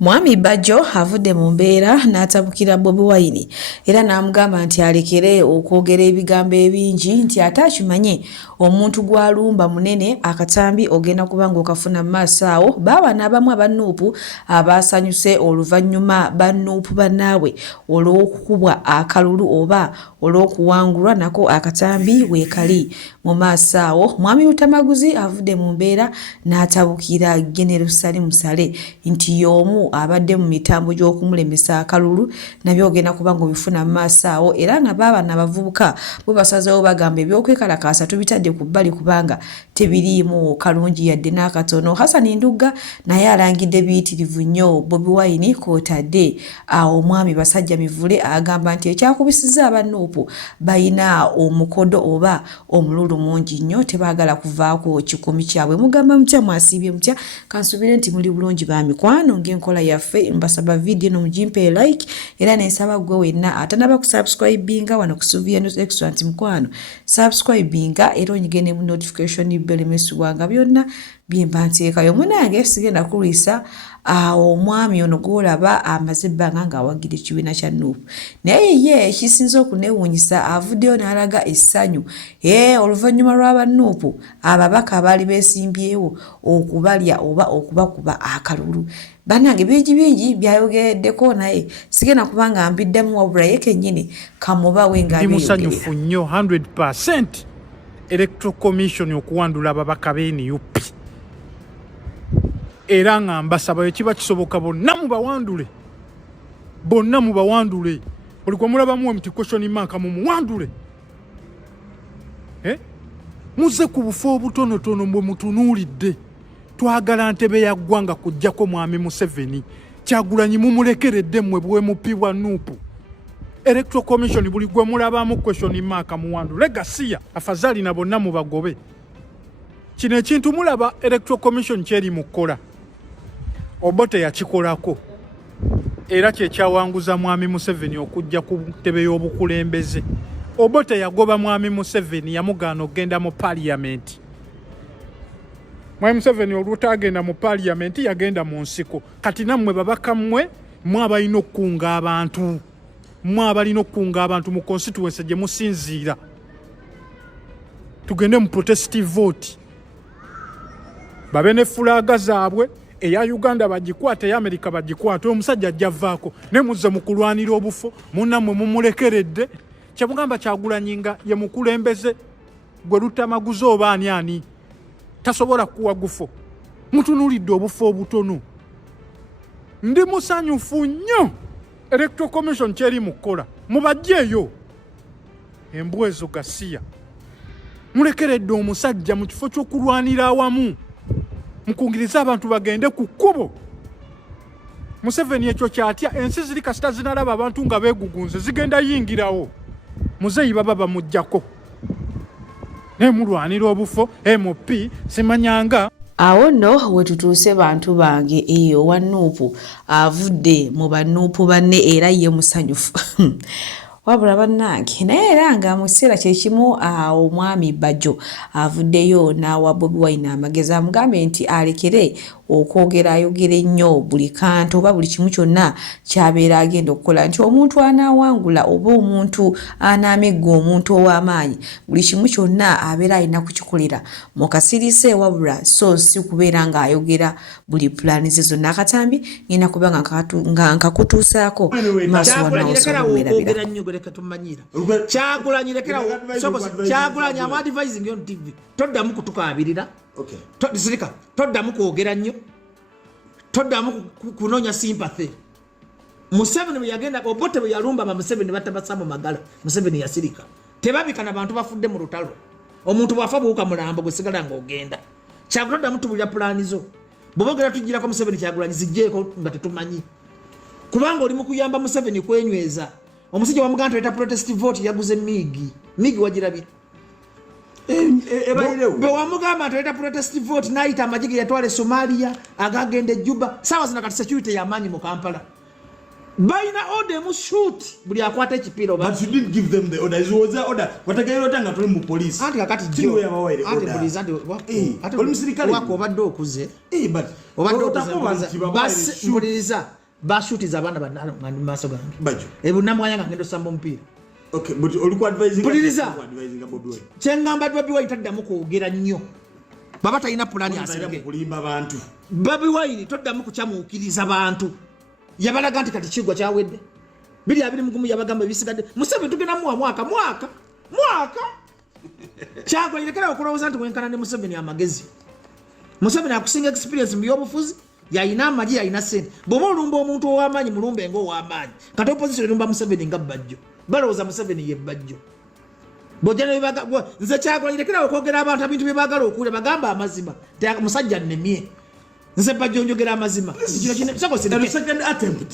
Mwami Bajjo avudde mu mbeera n'atabukira Bobi Wine era n'amugamba nti alekere okwogera ebigambo ebingi nti ate akimanye omuntu gw'alumba munene akatambi ogenda kuba ng'okafuna mu maaso awo baaba n'abamu abannuupu abaasanyuse oluvannyuma bannuupu bannaabwe olw'okukubwa akalulu oba olw'okuwangulwa nako akatambi weekali mu maaso awo. Mwami Lutamaguzi avudde mu mbeera n'atabukira General Salim Saleh nti y'omu abadde mu mitambo gy'okumulemesa akalulu nabyo ogenda kuba ng'obifuna mu maaso awo era nga baaba n'abavubuka bwe basazeewo bagamba ebyokwekalakaasa tubitadde ku bbali kubanga tebiriimu kalungi yadde n'akatono. Hassan Ndugga naye alangidde biyitirivu nnyo Bobi Wine kw'otadde omwami Basajja Mivule agamba nti ekyakubisizza abannuupu bayina omukodo oba omululu mungi nnyo tebaagala kuvaako kikumi kyabwe. Mugamba mutya, mwasiibye mutya? Kansubire nti muli bulungi ba mikwano ng'enkola yaffe. Mbasaba video no mujimpe like era nensaba gwe wenna atanaba kusubscribinga wano ku Sylvia News Excellent mukwano subscribinga era onyigene mu notification bell mesubwanga byonna byemba nteekayo. Munange sigenda kulwisa omwami ono gw'olaba amaze ebbanga ng'awagira ekibiina kya Nuupu naye ye ekisinza okunewuunyisa avuddeyo n'alaga essanyu oluvannyuma lw'abannuupu ababaka abaali beesimbyewo okubalya oba okubakuba akalulu. Bannange bingi byayogereddeko naye sigenda kubanga mbiddamu wabula ye kennyini kamubawe ndi musanyufu nnyo 100% Electoral Commission okuwandula ababaka b'NUP era nga mbasaba ekiba kisoboka bonna mubawandule buli gwe mulabamu omuti question mark mumuwandule muze ku bufo obutonotono mbwe mutunuulidde. Twagala Ntebe ya ggwanga kujjako mwami Museveni Kyagulanyi mumulekeredde mmwe bwe mupibwa Nuupu. Electoral Commission buli gwe mulabamu question mark muwandule Gasiya afazali na bonna mubagobe. Kino ekintu mulaba Electoral Commission kyeri mukola Obote yakikolako era kyekyawanguza mwami Museveni okujja ku ntebe y'obukulembeze. Obote yagoba mwami Museveni yamugaana ogenda mu parliament. Mwami Museveni olutagenda mu parliament yagenda mu nsiko. Kati nammwe babaka mmwe mwabalina okkunga abantu mu constituency gye musinziira tugende mu protestive vote babe ne fulaga zaabwe eya Uganda bagikwate eya America bagikwate omusajja ajjavaako ne muzze mu kulwanira obufo munnammwe mumulekeredde. Kyamugamba Kyagulanyinga ye mukulembeze gwe Lutamaguzi oba ani tasobola kuwa gufo mutunulidde obufo obutono. Ndi musanyufu nnyo Electoral Commission kyeri mukola mubajjeeyo embwezo Gasiya mulekeredde omusajja mu kifo ky'okulwanira awamu mukungiriza abantu bagende ku kkubo. Museveni ekyo kyatya ensi ziri kasita zinalaba abantu nga beegugunze zigenda yingirawo muzeeyi baba bamujjako ne mulwanira obufo MOP simanyanga. Awo nno wetutuuse bantu bange owa Nuupu avudde mu bannuupu banne era ye musanyufu wabula bannange naye era nga mu kiseera kyekimu omwami Bajjo avuddeyo n'awa Bobi Wine amagezi amugambe nti alekere ayogere nnyo buli kantu oba buli kimu kyonna kyabeera agenda okukola nti omuntu anaawangula oba omuntu anaamegga omuntu ow'amaanyi buli kimu kyonna abeera alina kukikolera mu kasirise wabula so si kubeera ng'ayogera buli pulaani ze zonna. Akatambi ngenda kuba nga nkakutuusaako maaso wanaosobola Kyagulanyi lekera Kyagulanyi am advising on TV toddamu kutukaabirira sirika toddamu kwogera nnyo toddamu kunoonya sympathy. Museveni bwe yagenda Obote bwe yalumba Museveni batabasa mu magala Museveni yasirika tebabika na bantu bafudde mu lutalo omuntu bwafa buuka mulambo gwe sigala ng'ogenda. Kyagulanyi toddamu tubulya pulaani zo bw'obogera tugirako Museveni Kyagulanyi zijjeeko nga tetumanyi kubanga oli mu kuyamba Museveni kwenyweza. Omusajja wamuganda tuleta protestive vote yaguze migi wagirabira bwe wamugamba tuleta protestive vote n'ayita amagye ge yatwale Somalia agagende Juba sawa zina kati security y'amaanyi mu Kampala Baina order mu shoot buli akwata ekipiro but you didn't give them the order. It was the order watagairo tanga tuli mu police anti kakati jo anti police anti ati omusirikale wako obadde okuze but obadde okuze basi mpuliriza bashutiza abana banalo ngandi maso gange bajo ebunamwanya ngendo sambo mpira. Okay, but olikuwa advising Bobi Wine kyengamba Bobi Wine taddamu kwogera nnyo baba talina pulani asirike kulimba bantu. Bobi Wine toddamu kukyamuukiriza bantu yabalaga nti kati kigwa kyawedde 2021 yabagamba ebisigadde Museveni tugenda muwa mwaka kyagwa irekera okulowooza nti wenkana ne Museveni amagezi. Museveni akusinga experience mu byobufuzi yayina amagi yayina sente bw'oba olumba omuntu ow'amaanyi mulumbe ng'ow'amaanyi kati opposition erumba Museveni nga bajjo balowooza Museveni ye bajjo bojana nze kyagula irekera okwogera abantu ebintu bye baagala okuwulira bagamba amazima musajja nnemye nze bajjo njogera amazima kino kino soko sirike second attempt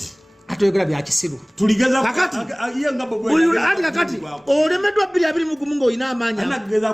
atoyogera bya kisiru tuligeza kakati yenga Bobi Wine ati kakati olemeddwa 2021 ng'olina amaanyi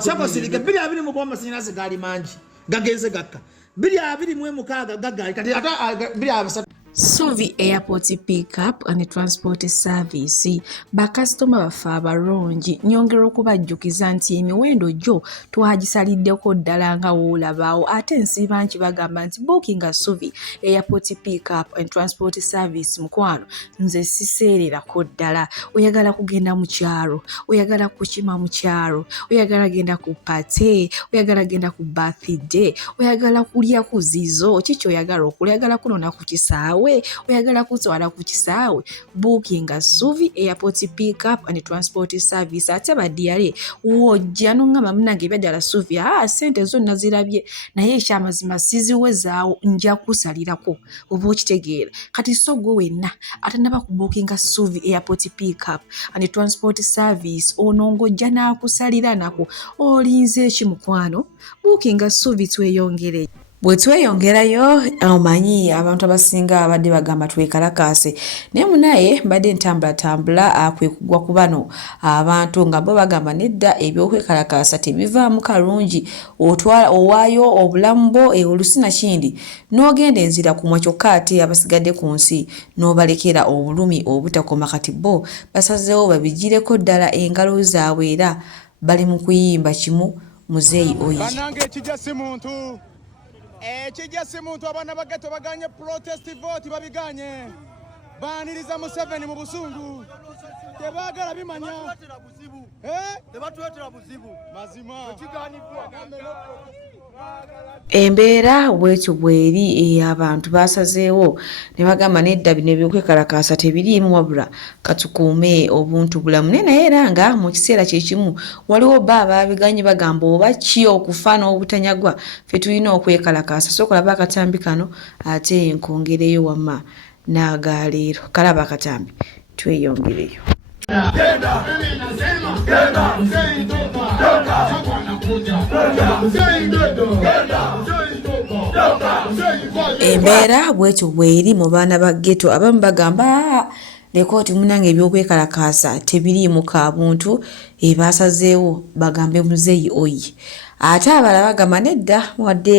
soko sirike 2021 amasannyalaze gaali mangi gagenze gakka 2026 gagali kati ata 2023 Suvi Airport Pickup and Transport Service bakasitoma bafe abalungi nyongera okubajjukiza nti emiwendo gyo twagisaliddeko ddala nga woolabaawo ate nsiiba nti bagamba nti booking a Suvi Airport Pickup and Transport Service mukwano nze siseererako ddala oyagala kugenda mu kyalo oyagala kukima mu kyalo oyagala genda ku pate oyagala genda ku birthday oyagala kulya ku zizo kiki oyagala okulya oyagala kunona ku kisaawe oyagala kutwala ku kisaawe booking a Suvi Airport Pickup and Transport Service ate badiyale wojja nongamba munange ebyadala Suvi sente zonna zirabye naye ekyamazima siziwezaawo nja kusalirako oba okitegeera kati so gwe wenna atanaba ku booking a Suvi Airport Pickup and Transport Service onongojja n'akusalira nako olinze ekimukwano booking a Suvi tweyongere bwe tweyongerayo omanyi abantu abasinga abadde bagamba twekalakaase naye munaye mbadde ntambula kwe kugwa ku bano abantu nga bo bagamba nedda ebyokwekalakaasa tebivaamu kalungi owaayo obulamu bwo olusina kindi n'ogenda enzira kumwa kyokka ate abasigadde ku nsi n'obalekera obulumi obutakoma kati bo basazeewo babigireko ddala engalo zaabwe era bali mu kuyimba kimu muzeeyi oyi ekijja si muntu abaana bageto baganye protest vote babiganye baaniriza Museveni mu busungu tebaagala bimanya tebatwetera buzibu mazima embeera bwetyo bweri abantu basazeewo ne bagamba nedda bino ebyokwekalakaasa tebiriimu wabula katukuume obuntu bulamu naye era nga mu kiseera kyekimu waliwo bba ababiganye bagamba oba ki okufa n'obutanyagwa ffe tulina okwekalakaasa so kulaba akatambi kano ate nkongereyo wama n'agaleero kalaba akatambi tweyongereyo embeera bwetyo bweri mu baana ba ghetto abamu bagamba lekooti munange ebyokwekalakaasa tebiriimu kabuntu basazeewo bagambe muzeeyi oyi ate abalala bagamba nedda wadde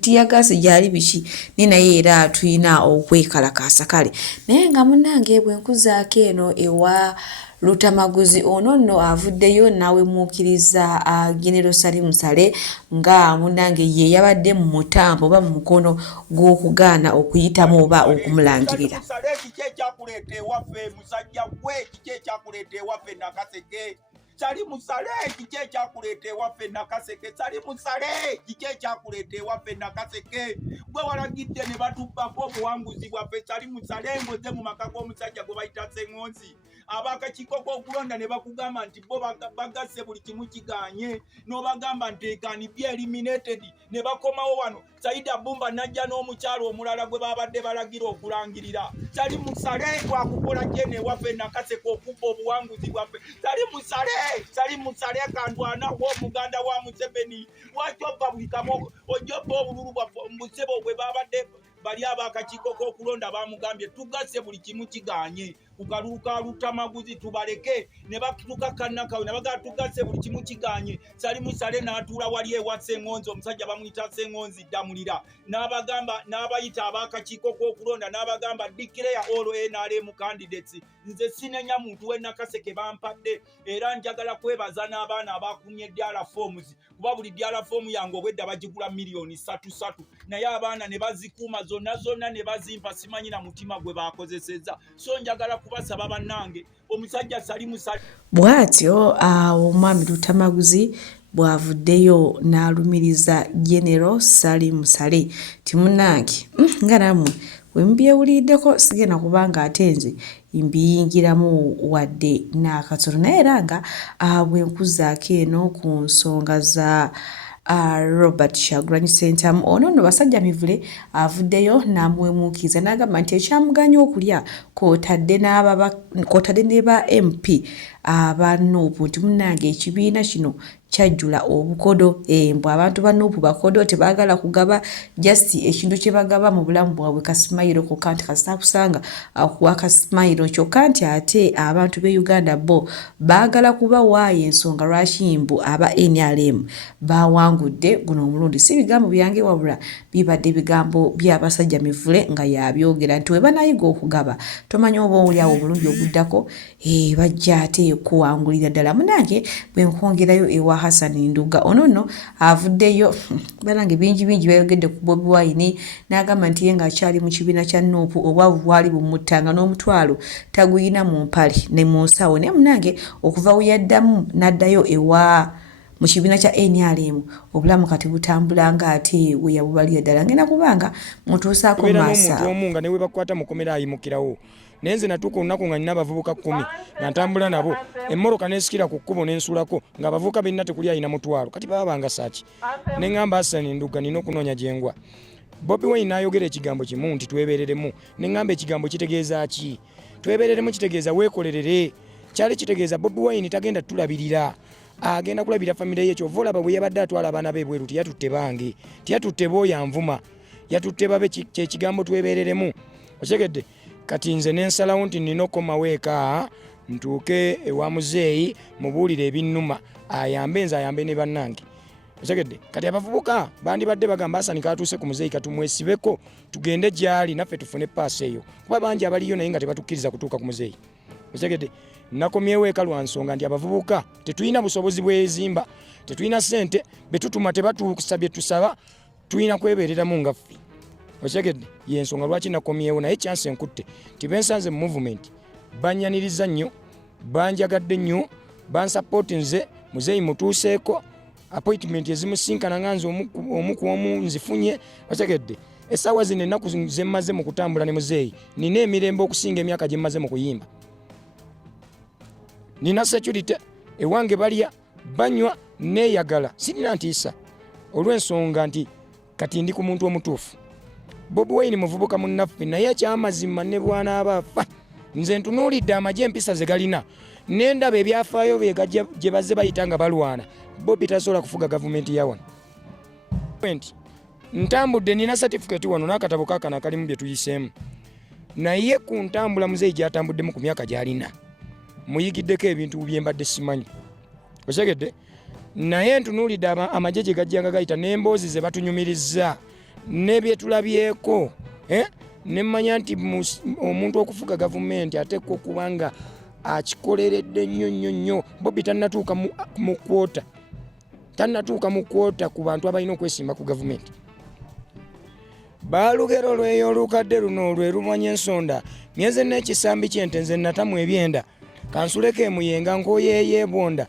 tiyagasi gyali biki ne naye era tulina okwekalakaasa kale naye nga munange bwe nkuzaako eno ewa Lutamaguzi ono nno avuddeyo nawe muukiriza General Salim Saleh nga munange ye yabadde mu mutambo oba mu mukono gw'okugaana okuyitamu oba okumulangirira Sali musale kike kyakulete waffe nakaseke sali musale kike kyakulete waffe nakaseke bwe walagidde ne batubbako obuwanguzi bwaffe sali musale ngoze mu maka g'omusajja gwe bayita Ssengonzi abakakiiko k'okulonda ne bakugamba nti bo bagasse buli kimu kiganye n'obagamba nti ekaani bye eliminated ne bakomawo wano Saida Bumba najja n'omukyalo omulala gwe babadde balagira okulangirira sali musale twakukola jene waffe nakaseke okubba obuwanguzi bwaffe sali musale kandwana w'omuganda wa Museveni wajobba buli kamu ojobba obululu bwaffe mbusebo bwe babadde bali abakakiiko k'okulonda bamugambye tugasse buli kimu kiganye kukaluka lutamaguzi tubaleke ne batukakanakawe ne bagaa tugasse buli kimu kiganye Salimu Sale n'atuula wali ewa Sseŋŋonzi omusajja bamuyita Sseŋŋonzi Ddamulira n'abagamba n'abayita abakakiiko k'okulonda n'abagamba declare all NRM candidates nze sinenya muntu we Nakaseke bampadde era njagala kwebaza n'abaana abakumye ddala forms kuba buli ddala form yange obwedda bagigula miliyoni 3 naye abaana ne bazikuuma zonna ne bazimpa simanyi na mutima gwe bakozesezza so njagala kubasaba bannange omusajja Salimu Sale bw'atyo omwami Lutamaguzi bw'avuddeyo n'alumiriza General Salimu Sale timunange nga namwe we mbyewuliddeko sigenda kubanga ate nze mbiyingiramu wadde n'akatono naye era nga bwe nkuzaako eno ku nsonga za Robert Kyagulanyi Ssentamu ono nno basajja mivule avuddeyo n'amwemuukiza n'agamba nti ekyamuganya okulya kw'otadde ne ba MP aba Nuupu nti munnange ekibiina kino kyajjula obukodo mbwe abantu ba Nuupu bakodo tebaagala kugaba just ekintu kye bagaba mu bulamu bwabwe kasimayiro kokka nti kasitakusanga akuwa kasimayiro kyokka nti ate abantu b'e Uganda bo baagala kuba waayo ensonga lwaki mbu aba NRM bawangudde guno omulundi si bigambo byange wabula bibadde bigambo by'abasajja mivule nga yabyogera nti we banayiga okugaba tomanyi oba olyawo obulungi oguddako bajja ate kuwangulira ddala munange bwe nkwongerayo ewa Hassan Nduga ono nno avuddeyo banange bingi bayogedde ku Bobi Wine n'agamba nti ye ng'akyali mu kibiina kya Nuupu obwavu bwali bumuttanga n'omutwalo taguyina mu mpale ne mu nsawo naye munange okuva we yaddamu n'addayo ewa mu kibiina kya NRM obulamu kati butambula ng'ate we yabubalira ddala ngenda kubanga mutuusaako maasa omuntu omu nga ne we bakwata mukomera ayimukirawo nenze natuuka olunaku nga nina abavubuka 10 nga ntambula nabo emmoroka nesikira ku kkubo nensuulako nga abavubuka benna tekuli ayina mutwalo kati baba bangasaaki ne ŋŋamba Hassan Nduga nina okunoonya gyengwa Bobi Wine n'ayogera ekigambo kimu nti twebereremu ne ŋŋamba ekigambo kitegeeza ki twebereremu kitegeeza weekolerere kyali kitegeeza Bobi Wine tagenda tulabirira agenda kulabira famire ye kyova olaba bwe yabadde atwala abaana be bweru tiyatutte bange tiyatutte booya nvuma yatutte babe kyekigambo twebereremu otegedde kati nze nensalawo nti nina okomawo eka ntuuke ewa muzeeyi mubuulire ebinnuma ayambe nze ayambe ne bannange otegedde kati abavubuka bandibadde bagamba Hassan katuuse ku muzeeyi katumwesibeko tugende gyali naffe tufune paasi eyo kuba bangi abaliyo naye nga tebatukkiriza kutuuka ku muzeeyi otegedde nakomyewo eka lwa nsonga nti abavubuka tetulina busobozi bwezimba tetulina ssente betutuma tebatuusa bye tusaba tulina kwebereramu nga ffe otegedde yensonga lwaki nakomyewo naye chance enkutte tibensanze mu movement banyaniriza nnyo banjagadde nnyo bansupport nze muzeeyi mutuuseeko appointment ezimusinkana nganze omu ku omu nzifunye otegedde essaawa zino ennaku ze mmaze mu kutambula ne muzeeyi nina emirembe okusinga emyaka gye mmaze mu kuyimba nina security ewange balya banywa neeyagala sirina ntiisa olw'ensonga nti kati ndi ku muntu omutuufu Bobi Wine muvubuka munnaffe naye ekyamazima ne bwana abafa nze ntunuulidde amagye empisa ze galina n'endaba ebyafaayo gye bazze bayita nga balwana Bobi tasobola kufuga gavumenti ya wano ntambudde nina certificate wano n'akatabo kaakano akalimu bye tuyiseemu naye ku ntambula muzeeyi gy'atambuddemu ku myaka gy'alina muyigiddeko ebintu bye mbadde simanyi otegedde naye ntunuulidde amagye gye gajjanga gayita n'emboozi ze batunyumirizza n'ebyetulabyeko nemmanya nti omuntu okufuga gavumenti ateekwa okuba nga akikoleredde nnyo Bobi tannatuuka mu kwota ku bantu abalina okwesimba ku gavumenti baalugero lweyo olukadde luno lwe lumanya ensonda myeze n'ekisambi kyente nze natamu ebyenda kansuleko emuyenga nkoyeeyebonda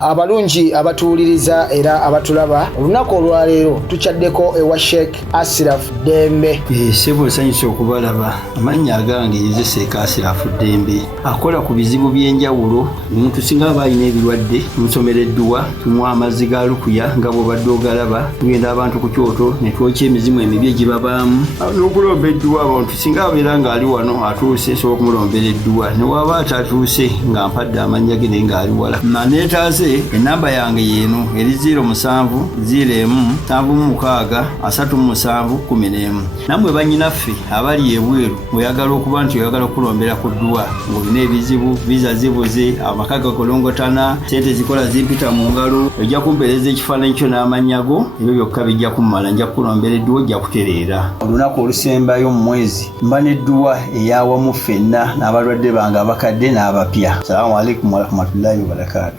abalungi abatuwuliriza era abatulaba olunaku olwaleero tukyaddeko ewa Sheikh Ashraf Dembe sebo nsanyusa okubalaba amannya agange yezeseeka Ashraf Dembe akola ku bizibu by'enjawulo omuntu singa aba alina ebirwadde tumusomereddwa tumuwa amazzi ga lukuya nga bw'obadde ogalaba tugenda abantu ku kyoto ne twokya emizimu emibi egibabaamu n'okulomba edduwa abantu singa abeera ng'ali wano atuuse sobola okumulombeera edduwa ne waba atatuuse nga mpadde amannya ge naye ng'ali wala neetaze enamba yange yeeno eri 0701763711 nammwe bannyinaffe abali ebweru oyagala okuba nti oyagala okulombera ku ddwa ng'olina ebizibu viza zibuze amaka gakolongotana sente zikola zimpita mu ngalo ojja kumpeereza ekifaananyi kyo n'amannya go ebyo byokka bijja kummala nja kukulombera edduwa ojja kutereera olunaku olusembayo mu mwezi mba n'edduwa eyawamu ffenna n'abalwadde bange abakadde n'abapya. Assalamu alaikum warahmatullahi wabarakatuh.